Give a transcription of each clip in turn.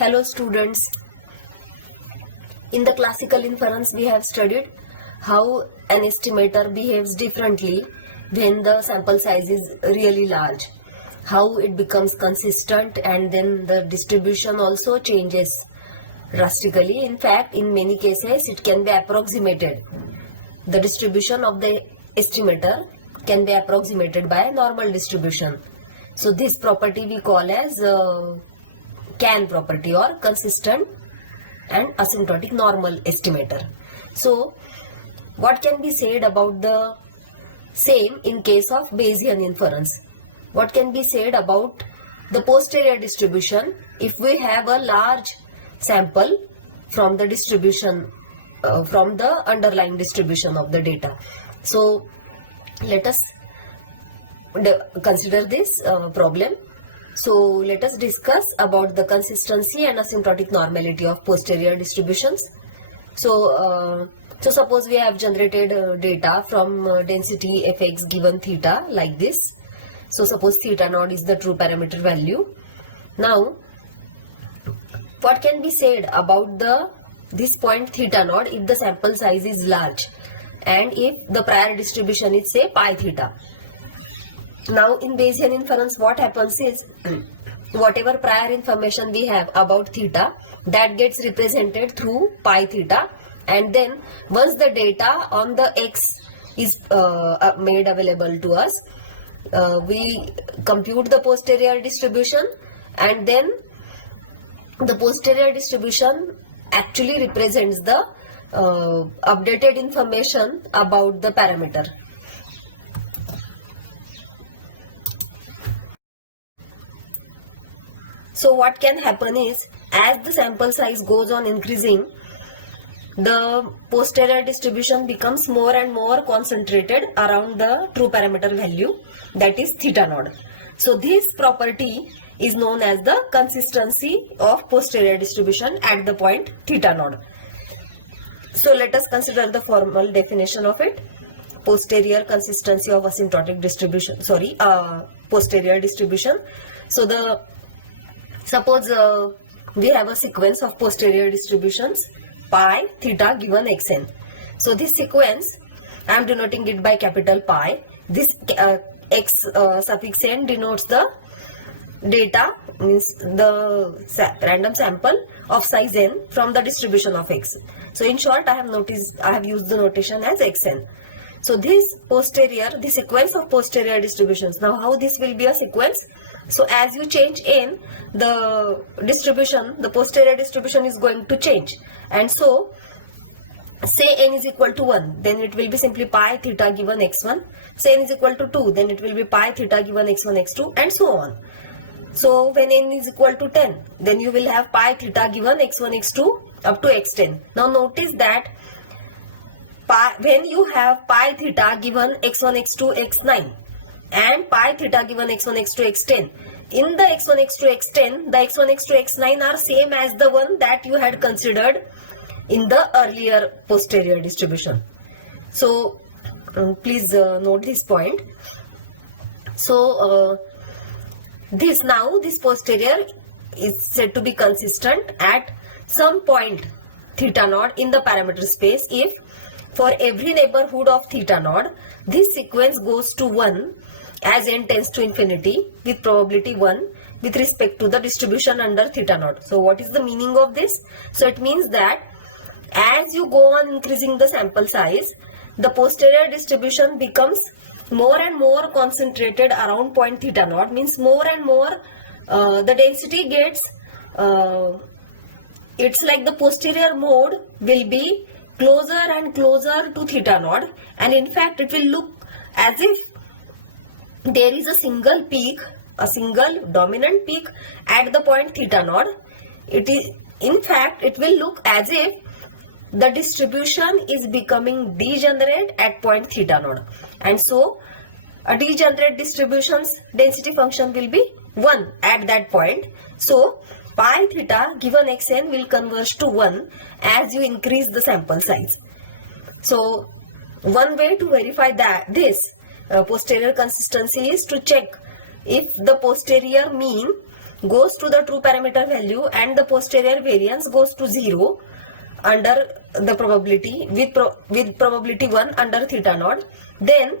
Hello students, in the classical inference we have studied how an estimator behaves differently when the sample size is really large, how it becomes consistent, and then the distribution also changes drastically. In fact, in many cases it can be approximated. The distribution of the estimator can be approximated by normal distribution. So this property we call as CAN property, or consistent and asymptotic normal estimator. So what can be said about the same in case of Bayesian inference? What can be said about the posterior distribution if we have a large sample from the distribution, from the underlying distribution of the data? So let us consider this problem. So let us discuss about the consistency and asymptotic normality of posterior distributions. So suppose we have generated data from density fx given theta like this. So suppose theta naught is the true parameter value. Now what can be said about this point theta naught if the sample size is large and if the prior distribution is, say, pi theta? Now in Bayesian inference what happens is whatever prior information we have about theta, that gets represented through pi theta, and then once the data on the x is made available to us, we compute the posterior distribution, and then the posterior distribution actually represents the updated information about the parameter. So what can happen is, as the sample size goes on increasing, the posterior distribution becomes more and more concentrated around the true parameter value, that is theta naught. So this property is known as the consistency of posterior distribution at the point theta naught. So let us consider the formal definition of it. Posterior consistency of asymptotic distribution, posterior distribution. So suppose we have a sequence of posterior distributions pi theta given xn. So this sequence, I am denoting it by capital Pi. This x suffix n denotes the data, means the random sample of size n from the distribution of x. So in short, I have used the notation as xn. So this sequence of posterior distributions. Now how this will be a sequence? So as you change n, the posterior distribution is going to change. And so say n is equal to 1, then it will be simply pi theta given x1. Say n is equal to 2, then it will be pi theta given x1, x2, and so on. So when n is equal to 10, then you will have pi theta given x1, x2 up to x10. Now notice that when you have pi theta given x1, x2, x9 and pi theta given x1, x2, x10, in the x1, x2, x10, the x1, x2, x9 are same as the one that you had considered in the earlier posterior distribution. So please note this point. So this posterior is said to be consistent at some point theta naught in the parameter space if for every neighborhood of theta naught this sequence goes to 1 as n tends to infinity with probability 1 with respect to the distribution under theta naught. So what is the meaning of this? So it means that as you go on increasing the sample size, the posterior distribution becomes more and more concentrated around point theta naught, means more and more the density gets, it's like the posterior mode will be closer and closer to theta naught, and in fact it will look as if there is a single peak, a single dominant peak at the point theta naught. In fact, it will look as if the distribution is becoming degenerate at point theta naught, and so a degenerate distribution's density function will be 1 at that point. So pi theta given xn will converge to 1 as you increase the sample size. So one way to verify this posterior consistency is to check if the posterior mean goes to the true parameter value and the posterior variance goes to 0 under the probability with probability 1 under theta naught, then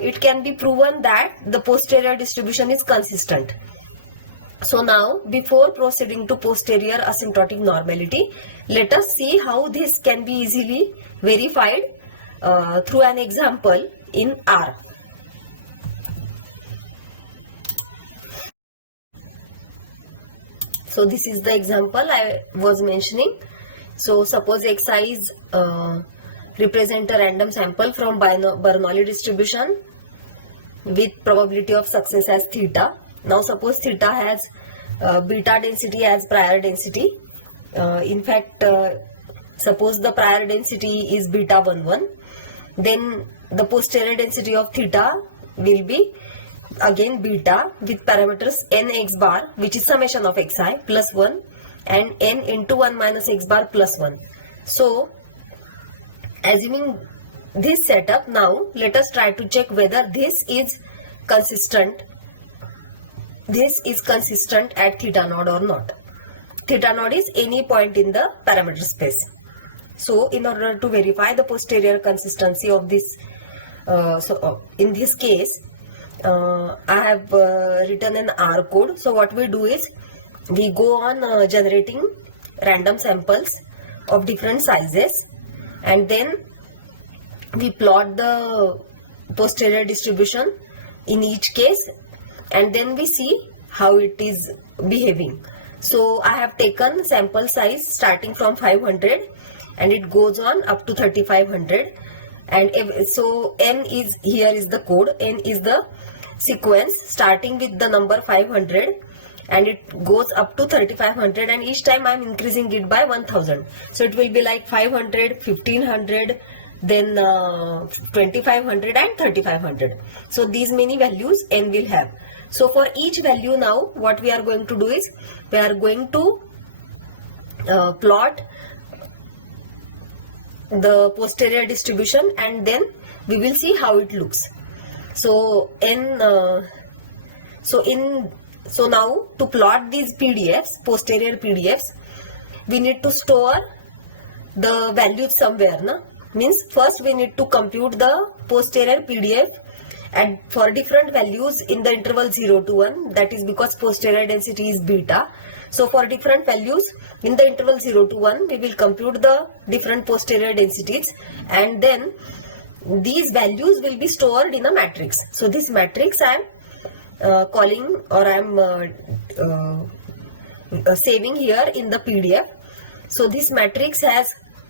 it can be proven that the posterior distribution is consistent. So now, before proceeding to posterior asymptotic normality, let us see how this can be easily verified through an example in R. So this is the example I was mentioning. So suppose Xi is represent a random sample from Bernoulli distribution with probability of success as theta. Now suppose theta has beta density as prior density. In fact, suppose the prior density is beta 11, then the posterior density of theta will be again beta with parameters n x bar, which is summation of xi plus 1 and n into 1 minus x bar plus 1. So assuming this setup, now let us try to check whether this is consistent. This is consistent at theta naught or not. Theta naught is any point in the parameter space. So in order to verify the posterior consistency of this, in this case, I have written an R code. So what we do is we go on generating random samples of different sizes, and then we plot the posterior distribution in each case, and then we see how it is behaving. So I have taken sample size starting from 500 and it goes on up to 3500, and so n is, here is the code, n is the sequence starting with the number 500 and it goes up to 3500, and each time I am increasing it by 1000. So it will be like 500, 1500, then 2500 and 3500. So these many values n will have. So for each value, now what we are going to do is we are going to plot the posterior distribution, and then we will see how it looks. So so now to plot these PDFs, posterior PDFs, we need to store the values somewhere, na? Means first we need to compute the posterior PDF and for different values in the interval 0 to 1, that is because posterior density is beta. So for different values in the interval 0 to 1, we will compute the different posterior densities, and then these values will be stored in a matrix. So this matrix I am calling, or I am saving here in the PDF. So this matrix has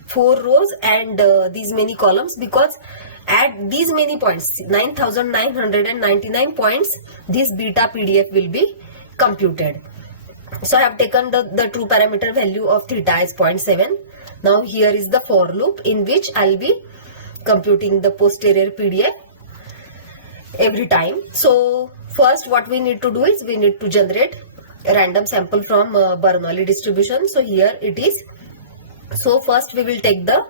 4 rows and these many columns, because at these many points, 9999 points, this beta PDF will be computed. So I have taken the true parameter value of theta as 0.7. Now here is the for loop in which I will be computing the posterior PDF every time. So first what we need to do is we need to generate a random sample from Bernoulli distribution. So here it is. So first we will take the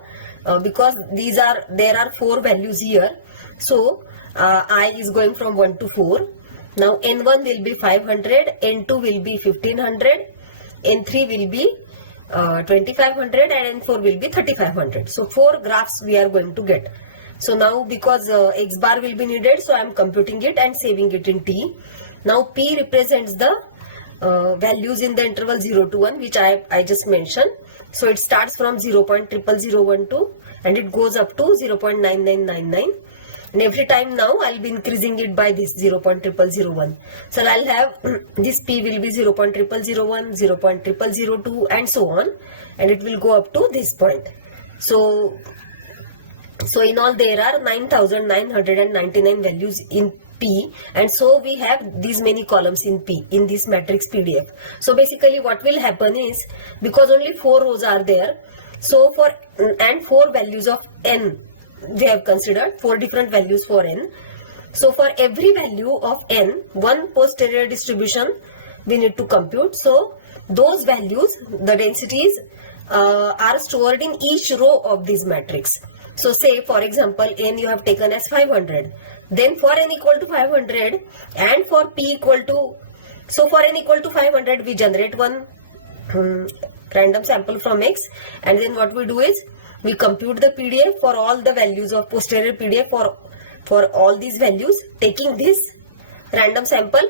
because there are 4 values here, so I is going from 1 to 4. Now n1 will be 500, n2 will be 1500, n3 will be 2500, and n4 will be 3500. So 4 graphs we are going to get. So now because x bar will be needed, so I am computing it and saving it in t. Now p represents the values in the interval 0 to 1, which I just mentioned. So it starts from 0.00012 and it goes up to 0.9999, and every time now I'll be increasing it by this 0.0001. So I'll have this p will be 0.0001, 0.0002 and so on, and it will go up to this point. So in all there are 9999 values in P, and so we have these many columns in P in this matrix PDF. So basically what will happen is, because only 4 rows are there, so for and 4 values of n we have considered, 4 different values for n. So for every value of n, one posterior distribution we need to compute. So those values, the densities are stored in each row of this matrix. So say for example n you have taken as 500, then for n equal to 500 and for p equal to So for n equal to 500, we generate one random sample from X, and then what we do is we compute the PDF for all the values of posterior PDF for all these values, taking this random sample,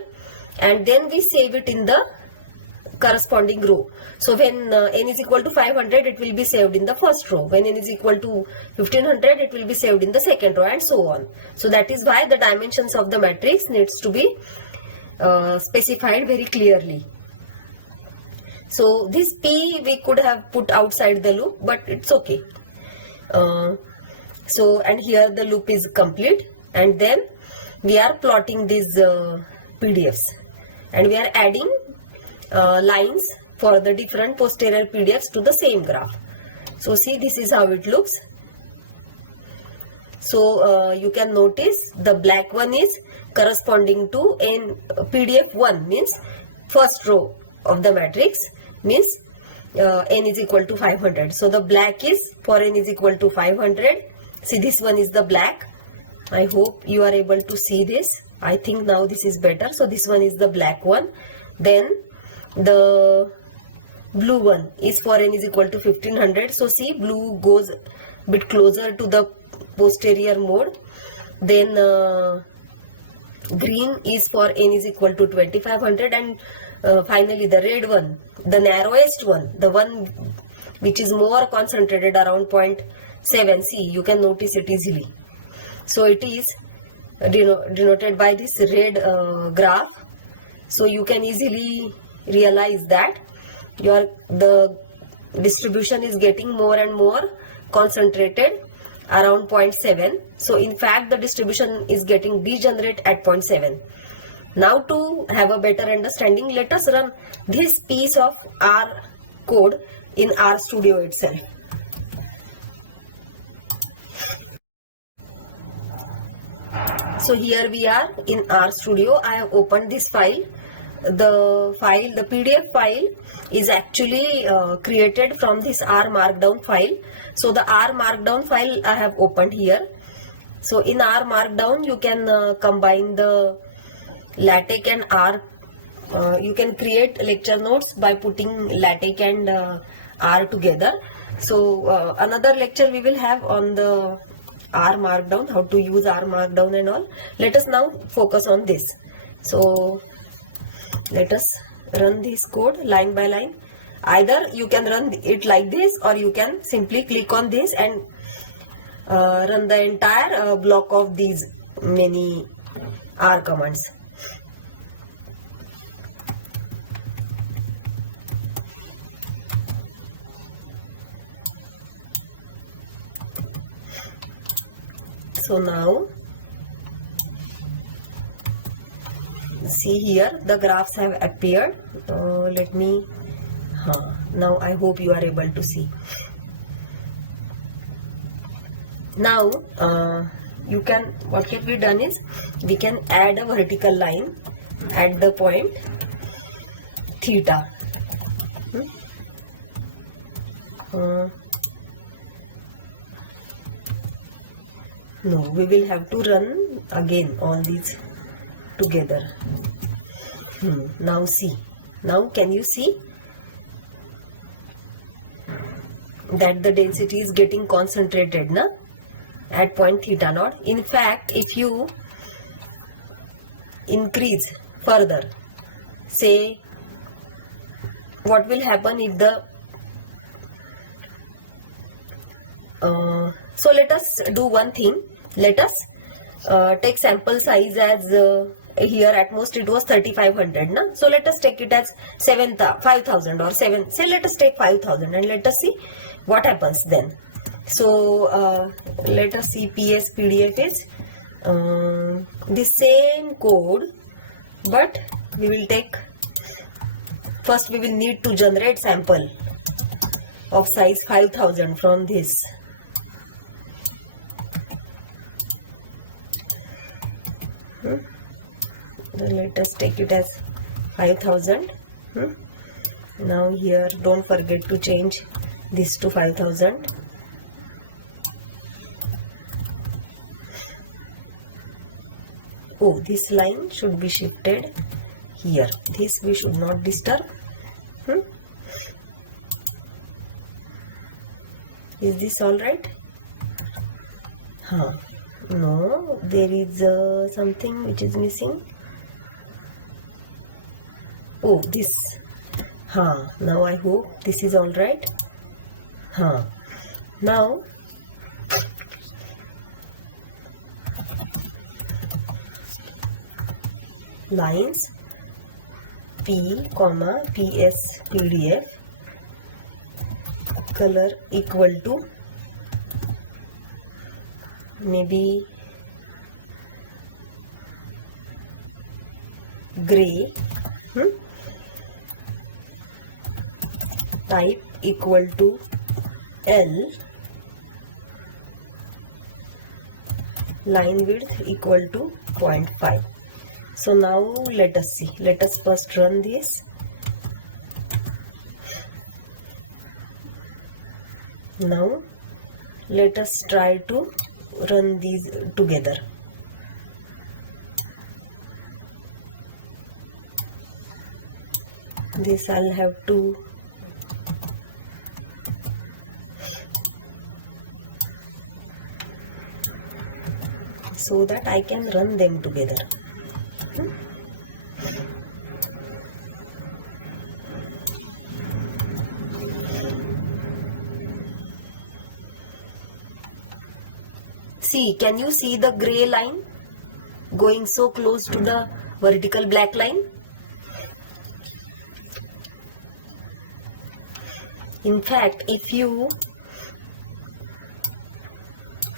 and then we save it in the corresponding row. So when n is equal to 500, it will be saved in the first row. When n is equal to 1500, it will be saved in the second row, and so on. So that is why the dimensions of the matrix needs to be specified very clearly. So this P we could have put outside the loop, but it's okay. So and here the loop is complete, and then we are plotting these PDFs, and we are adding lines for the different posterior PDFs to the same graph. So see, this is how it looks. So you can notice the black one is corresponding to n PDF 1, means first row of the matrix, means n is equal to 500. So the black is for n is equal to 500. See, this one is the black. I hope you are able to see this. I think now this is better. So this one is the black one. Then the blue one is for n is equal to 1500. So see, blue goes a bit closer to the posterior mode. Then green is for n is equal to 2500, and finally the red one, the narrowest one, the one which is more concentrated around 0.7. See, you can notice it easily. So it is denoted by this red graph. So you can easily realize that the distribution is getting more and more concentrated around 0.7. So in fact the distribution is getting degenerate at 0.7. Now to have a better understanding, let us run this piece of R code in RStudio itself. So here we are in RStudio. I have opened this file. The PDF file is actually created from this R Markdown file. So the R Markdown file I have opened here. So in R Markdown you can combine the LaTeX and R. You can create lecture notes by putting LaTeX and R together. So another lecture we will have on the R Markdown, how to use R Markdown and all. Let us now focus on this. So let us run this code line by line. Either you can run it like this, or you can simply click on this and run the entire block of these many R commands. So now see, here the graphs have appeared. Now I hope you are able to see. Now what can be done is we can add a vertical line at the point theta. No, we will have to run again all these together. Now see. Now can you see that the density is getting concentrated at point theta naught? In fact, if you increase further, say, what will happen if the so let us do one thing. Let us take sample size as here at most it was 3500. So let us take it as 5000 or 7. Say let us take 5000 and let us see what happens then. So let us see, PS PDF is the same code, but we will take, first we will need to generate sample of size 5000 from this. Let us take it as 5000. Now here don't forget to change this to 5000. Oh, this line should be shifted here. This we should not disturb. Is this all right? No, there is something which is missing. Oh, this. Now I hope this is all right. Now lines P, PS, PDF, color equal to maybe gray, type equal to L, line width equal to 0.5. So now let us see. Let us first run this. Now let us try to run these together. This I'll have to so that I can run them together. See, can you see the gray line going so close to the vertical black line? In fact, if you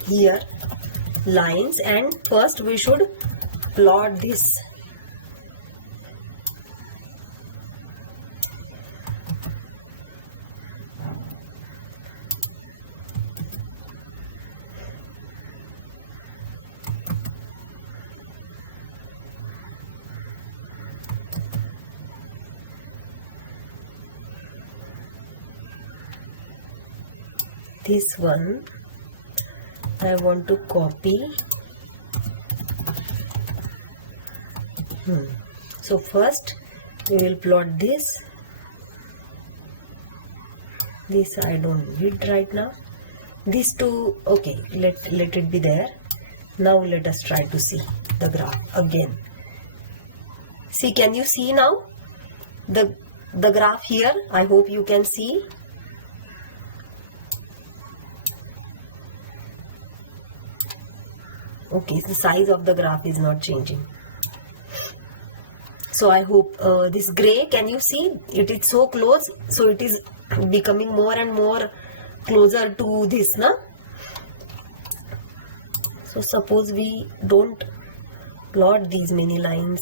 here lines, and first we should plot this. This one I want to copy. So first we will plot this. This I don't need right now. These two, okay, let it be there. Now let us try to see the graph again. See, can you see now the graph here? I hope you can see. Okay, the size of the graph is not changing. So I hope this gray, can you see? It is so close, so it is becoming more and more closer to this, na? So suppose we don't plot these many lines.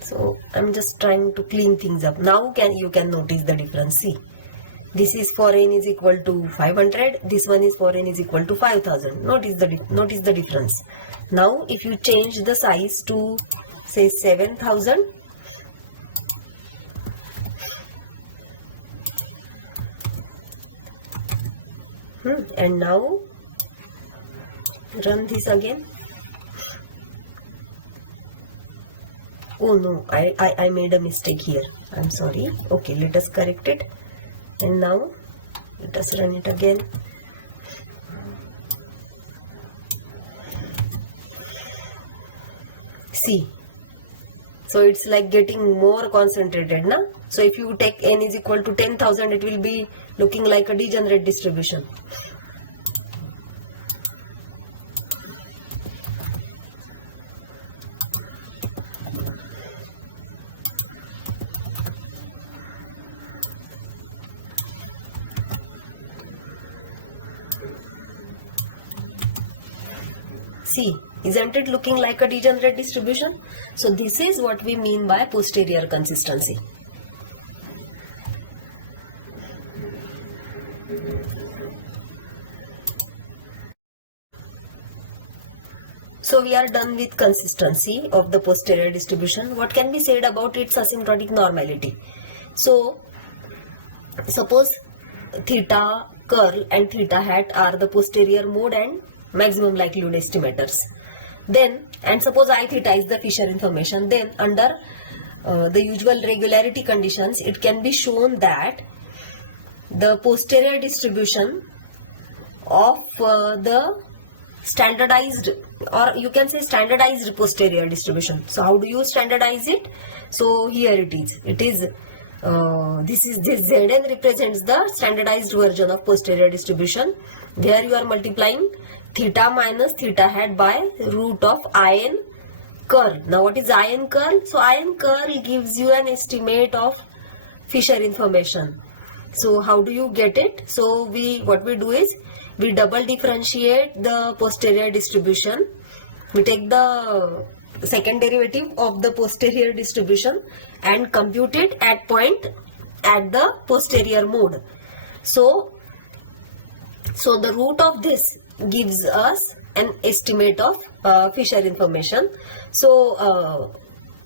So I'm just trying to clean things up. Now you can notice the difference. See, this is for n is equal to 500. This one is for n is equal to 5000. Notice the difference. Now if you change the size to say 7000, and now run this again. Oh no, I made a mistake here. I'm sorry. Okay, let us correct it. And now let us run it again. See, so it's like getting more concentrated, na? So if you take n is equal to 10,000, it will be looking like a degenerate distribution. See, isn't it looking like a degenerate distribution? So this is what we mean by posterior consistency. So we are done with consistency of the posterior distribution. What can be said about its asymptotic normality? So suppose theta curl and theta hat are the posterior mode and maximum likelihood estimators. Then, and suppose I theta is the Fisher information, then under the usual regularity conditions, it can be shown that the posterior distribution of the standardized, or you can say standardized posterior distribution. So how do you standardize it? So here it is. It is this Zn represents the standardized version of posterior distribution, where you are multiplying theta minus theta hat by root of In curl. Now what is In curl? So In curl gives you an estimate of Fisher information. So how do you get it? So what we do is we double differentiate the posterior distribution. We take the second derivative of the posterior distribution and compute it at the posterior mode. So the root of this gives us an estimate of Fisher information. So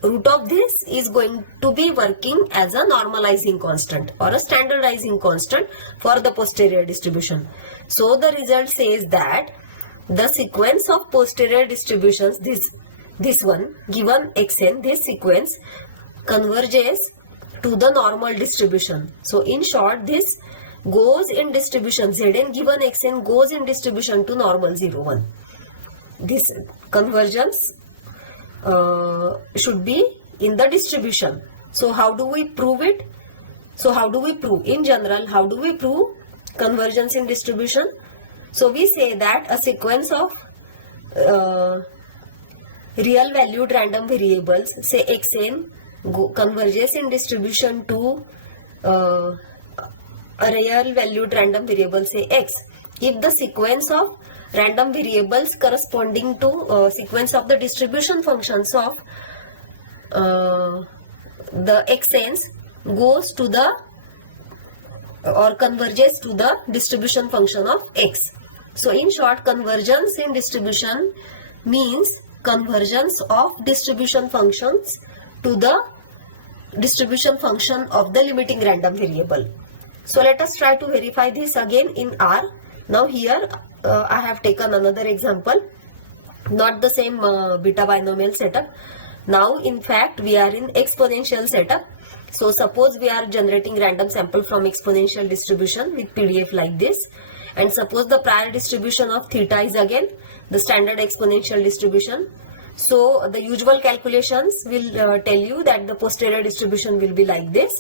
root of this is going to be working as a normalizing constant or a standardizing constant for the posterior distribution. So the result says that the sequence of posterior distributions, this one given xn, this sequence converges to the normal distribution. So in short, this goes in distribution, Zn given xn goes in distribution to normal 0, 1. This convergence should be in the distribution. So how do we prove it? So how do we prove? In general, how do we prove convergence in distribution? So we say that a sequence of real valued random variables, say xn, converges in distribution to a real valued random variable, say x, if the sequence of random variables corresponding to sequence of the distribution functions of the xn's goes to the or converges to the distribution function of x. So in short, convergence in distribution means convergence of distribution functions to the distribution function of the limiting random variable. So let us try to verify this again in R. Now here I have taken another example, not the same beta binomial setup. Now in fact we are in exponential setup. So suppose we are generating random sample from exponential distribution with PDF like this, and suppose the prior distribution of theta is again the standard exponential distribution. So the usual calculations will tell you that the posterior distribution will be like this.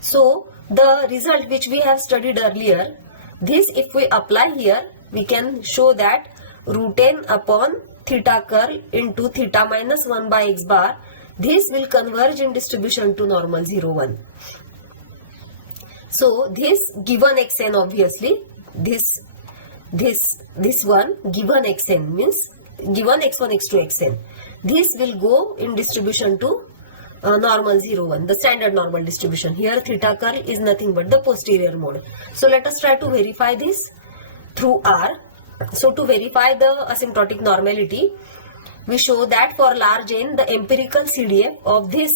So the result which we have studied earlier, this if we apply here, we can show that root n upon theta curl into theta minus 1 by x bar, this will converge in distribution to normal 0, 1. So this given xn, obviously this one given xn means given x1 x2 xn, this will go in distribution to normal 0, 1, the standard normal distribution. Here theta curl is nothing but the posterior mode. So let us try to verify this through R. So to verify the asymptotic normality, we show that for large n, the empirical CDF of this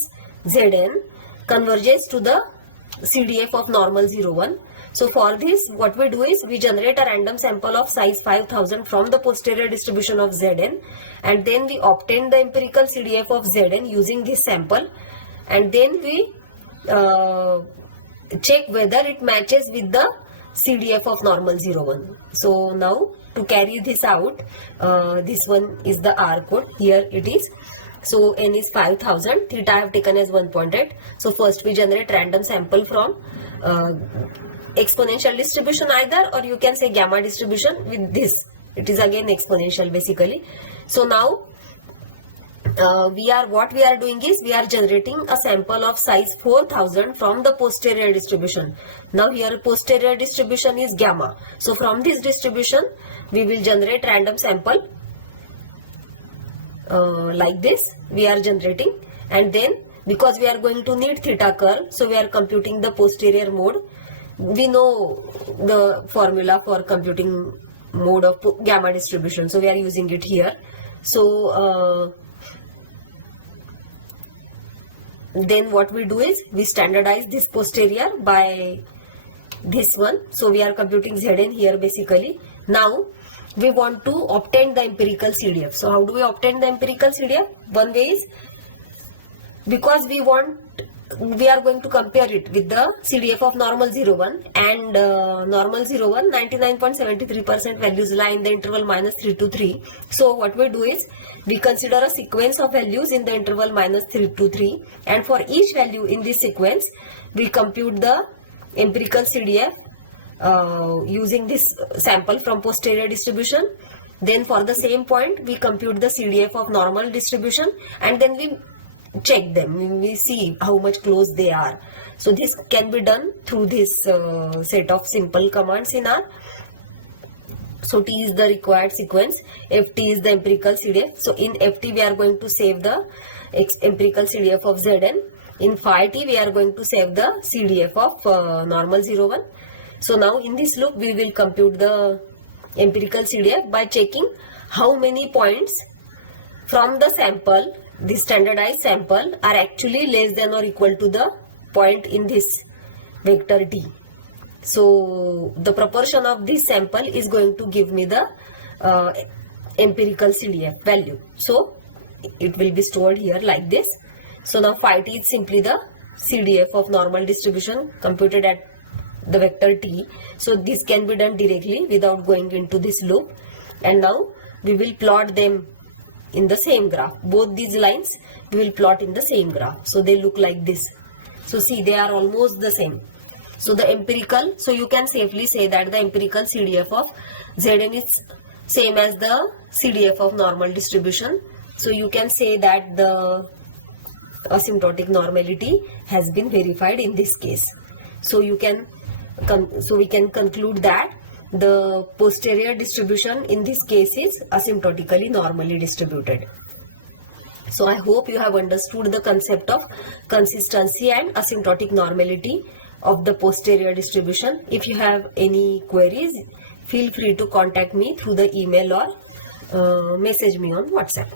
Zn converges to the CDF of normal 0, 1. So for this, what we do is we generate a random sample of size 5000 from the posterior distribution of Zn, and then we obtain the empirical CDF of Zn using this sample, and then we check whether it matches with the CDF of normal 0, 1. So now to carry this out, this one is the R code. Here it is. So n is 5000, theta I have taken as 1.8. So first we generate random sample from exponential distribution either, or you can say gamma distribution with this. It is again exponential basically. So now what we are doing is we are generating a sample of size 4000 from the posterior distribution. Now here posterior distribution is gamma. So from this distribution we will generate random sample like this we are generating, and then because we are going to need theta curl, so we are computing the posterior mode. We know the formula for computing mode of gamma distribution, so we are using it here. So then what we do is we standardize this posterior by this one. So we are computing Zn here basically. Now we want to obtain the empirical CDF. So how do we obtain the empirical CDF? One way is, because we are going to compare it with the CDF of normal 01, and normal 01 99.73% values lie in the interval -3 to 3. So what we do is we consider a sequence of values in the interval -3 to 3, and for each value in this sequence we compute the empirical CDF using this sample from posterior distribution. Then for the same point we compute the CDF of normal distribution, and then we check them, we see how much close they are. So this can be done through this set of simple commands in R. So T is the required sequence, Ft is the empirical CDF. So in Ft we are going to save the empirical CDF of Zn. In phi t we are going to save the CDF of normal 01. So now in this loop we will compute the empirical CDF by checking how many points from the sample, the standardized sample, are actually less than or equal to the point in this vector t. So the proportion of this sample is going to give me the empirical CDF value. So it will be stored here like this. So now phi t is simply the CDF of normal distribution computed at the vector t. So this can be done directly without going into this loop. And now we will plot them in the same graph. Both these lines we will plot in the same graph. So they look like this. So see, they are almost the same. So the empirical, so you can safely say that the empirical CDF of Zn is same as the CDF of normal distribution. So you can say that the asymptotic normality has been verified in this case. So we can conclude that the posterior distribution in this case is asymptotically normally distributed. So I hope you have understood the concept of consistency and asymptotic normality of the posterior distribution. If you have any queries, feel free to contact me through the email or message me on WhatsApp.